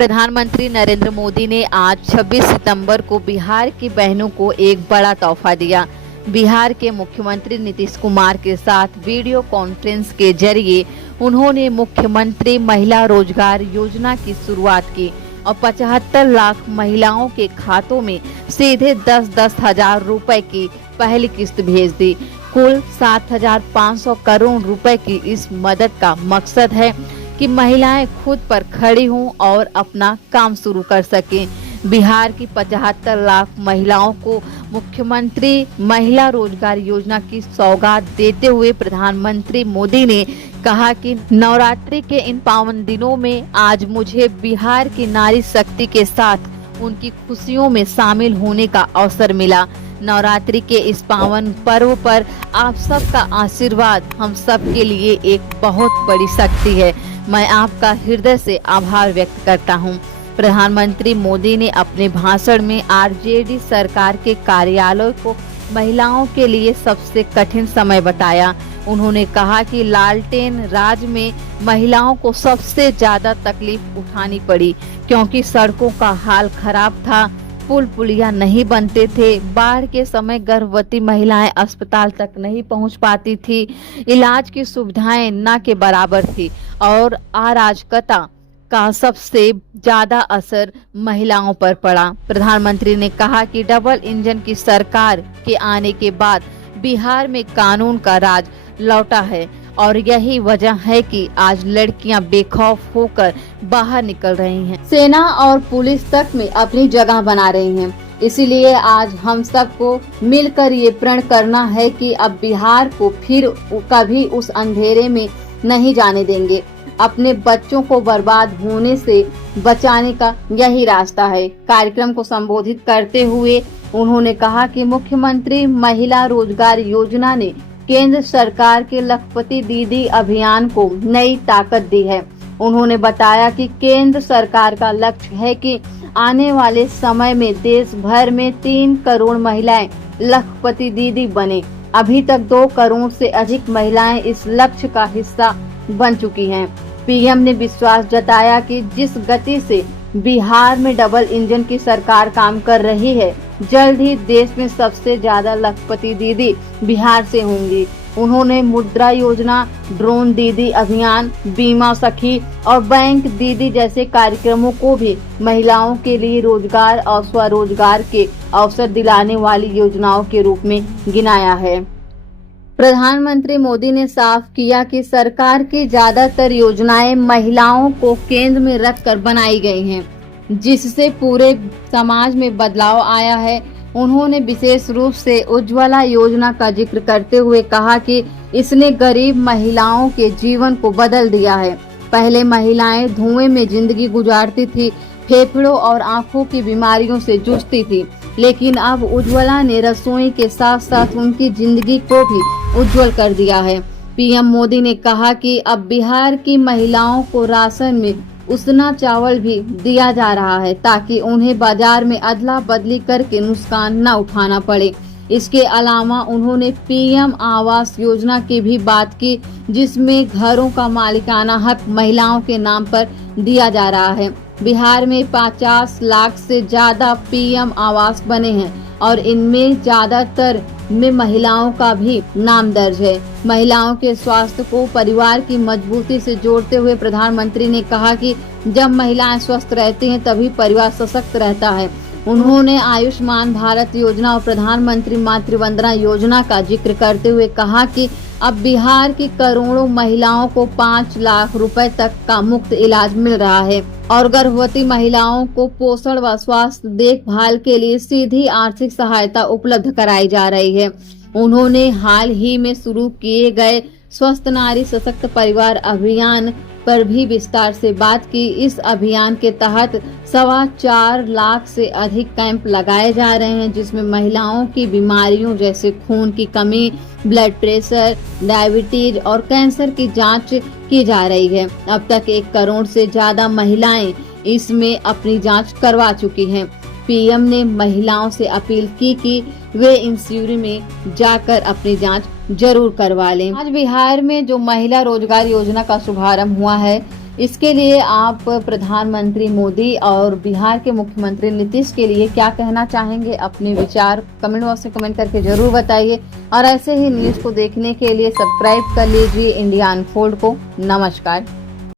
प्रधानमंत्री नरेंद्र मोदी ने आज 26 सितंबर को बिहार की बहनों को एक बड़ा तोहफा दिया। बिहार के मुख्यमंत्री नीतीश कुमार के साथ वीडियो कॉन्फ्रेंस के जरिए उन्होंने मुख्यमंत्री महिला रोजगार योजना की शुरुआत की और 75 लाख महिलाओं के खातों में सीधे 10-10 हजार रुपए की पहली किस्त भेज दी। कुल 7,500 करोड़ रुपए की इस मदद का मकसद है कि महिलाएं खुद पर खड़ी हों और अपना काम शुरू कर सकें। बिहार की 75 लाख महिलाओं को मुख्यमंत्री महिला रोजगार योजना की सौगात देते हुए प्रधानमंत्री मोदी ने कहा कि नवरात्रि के इन पावन दिनों में आज मुझे बिहार की नारी शक्ति के साथ उनकी खुशियों में शामिल होने का अवसर मिला। नवरात्रि के इस पावन पर्व पर आप सबका आशीर्वाद हम सब के लिए एक बहुत बड़ी शक्ति है। मैं आपका हृदय से आभार व्यक्त करता हूं। प्रधानमंत्री मोदी ने अपने भाषण में आरजेडी सरकार के कार्यालय को महिलाओं के लिए सबसे कठिन समय बताया। उन्होंने कहा कि लालटेन राज में महिलाओं को सबसे ज्यादा तकलीफ उठानी पड़ी, क्योंकि सड़कों का हाल खराब था, पुल पुलिया नहीं बनते थे, बाढ़ के समय गर्भवती महिलाएं अस्पताल तक नहीं पहुंच पाती थी, इलाज की सुविधाएं न के बराबर थी और अराजकता का सबसे ज्यादा असर महिलाओं पर पड़ा। प्रधानमंत्री ने कहा कि डबल इंजन की सरकार के आने के बाद बिहार में कानून का राज लौटा है और यही वजह है कि आज लड़कियां बेखौफ होकर बाहर निकल रही हैं, सेना और पुलिस तक में अपनी जगह बना रही हैं। इसीलिए आज हम सबको मिलकर ये प्रण करना है कि अब बिहार को फिर कभी उस अंधेरे में नहीं जाने देंगे। अपने बच्चों को बर्बाद होने से बचाने का यही रास्ता है। कार्यक्रम को संबोधित करते हुए उन्होंने कहा कि मुख्यमंत्री महिला रोजगार योजना ने केंद्र सरकार के लखपति दीदी अभियान को नई ताकत दी है। उन्होंने बताया कि केंद्र सरकार का लक्ष्य है कि आने वाले समय में देश भर में 3 करोड़ महिलाएं लखपति दीदी बने। अभी तक 2 करोड़ से अधिक महिलाएं इस लक्ष्य का हिस्सा बन चुकी हैं। पीएम ने विश्वास जताया कि जिस गति से बिहार में डबल इंजन की सरकार काम कर रही है, जल्द ही देश में सबसे ज्यादा लखपति दीदी बिहार से होंगी। उन्होंने मुद्रा योजना, ड्रोन दीदी अभियान, बीमा सखी और बैंक दीदी जैसे कार्यक्रमों को भी महिलाओं के लिए रोजगार और स्वरोजगार के अवसर दिलाने वाली योजनाओं के रूप में गिनाया है। प्रधानमंत्री मोदी ने साफ किया कि सरकार की ज्यादातर योजनाएं महिलाओं को केंद्र में रखकर बनाई गई हैं, जिससे पूरे समाज में बदलाव आया है। उन्होंने विशेष रूप से उज्ज्वला योजना का जिक्र करते हुए कहा कि इसने गरीब महिलाओं के जीवन को बदल दिया है। पहले महिलाएं धुएं में जिंदगी गुजारती थी, फेफड़ों और आंखों की बीमारियों से जूझती थी, लेकिन अब उज्ज्वला ने रसोई के साथ साथ उनकी जिंदगी को भी उज्जवल कर दिया है। पीएम मोदी ने कहा कि अब बिहार की महिलाओं को राशन में उसना चावल भी दिया जा रहा है, ताकि उन्हें बाजार में अदला बदली करके नुकसान न उठाना पड़े। इसके अलावा उन्होंने पीएम आवास योजना की भी बात की, जिसमें घरों का मालिकाना हक महिलाओं के नाम पर दिया जा रहा है। बिहार में 50 लाख से ज्यादा पीएम आवास बने हैं और इनमें ज्यादातर में महिलाओं का भी नाम दर्ज है। महिलाओं के स्वास्थ्य को परिवार की मजबूती से जोड़ते हुए प्रधानमंत्री ने कहा कि जब महिलाएं स्वस्थ रहती हैं तभी परिवार सशक्त रहता है। उन्होंने आयुष्मान भारत योजना और प्रधानमंत्री मातृ वंदना योजना का जिक्र करते हुए कहा कि अब बिहार की करोड़ों महिलाओं को 5 लाख रुपए तक का मुफ्त इलाज मिल रहा है और गर्भवती महिलाओं को पोषण व स्वास्थ्य देखभाल के लिए सीधी आर्थिक सहायता उपलब्ध कराई जा रही है। उन्होंने हाल ही में शुरू किए गए स्वस्थ नारी सशक्त परिवार अभियान पर भी विस्तार से बात की। इस अभियान के तहत 4.25 लाख से अधिक कैंप लगाए जा रहे हैं, जिसमें महिलाओं की बीमारियों जैसे खून की कमी, ब्लड प्रेशर, डायबिटीज और कैंसर की जांच की जा रही है। अब तक 1 करोड़ से ज्यादा महिलाएं इसमें अपनी जांच करवा चुकी हैं। पीएम ने महिलाओं से अपील की कि वे इन शिविर में जाकर अपनी जांच जरूर करवा लें। आज बिहार में जो महिला रोजगार योजना का शुभारंभ हुआ है, इसके लिए आप प्रधानमंत्री मोदी और बिहार के मुख्यमंत्री नीतीश के लिए क्या कहना चाहेंगे? अपने विचार कमेंट बॉक्स में कमेंट करके जरूर बताइए और ऐसे ही न्यूज़ को देखने के लिए सब्सक्राइब कर लीजिए इंडिया अनफोल्ड को। नमस्कार।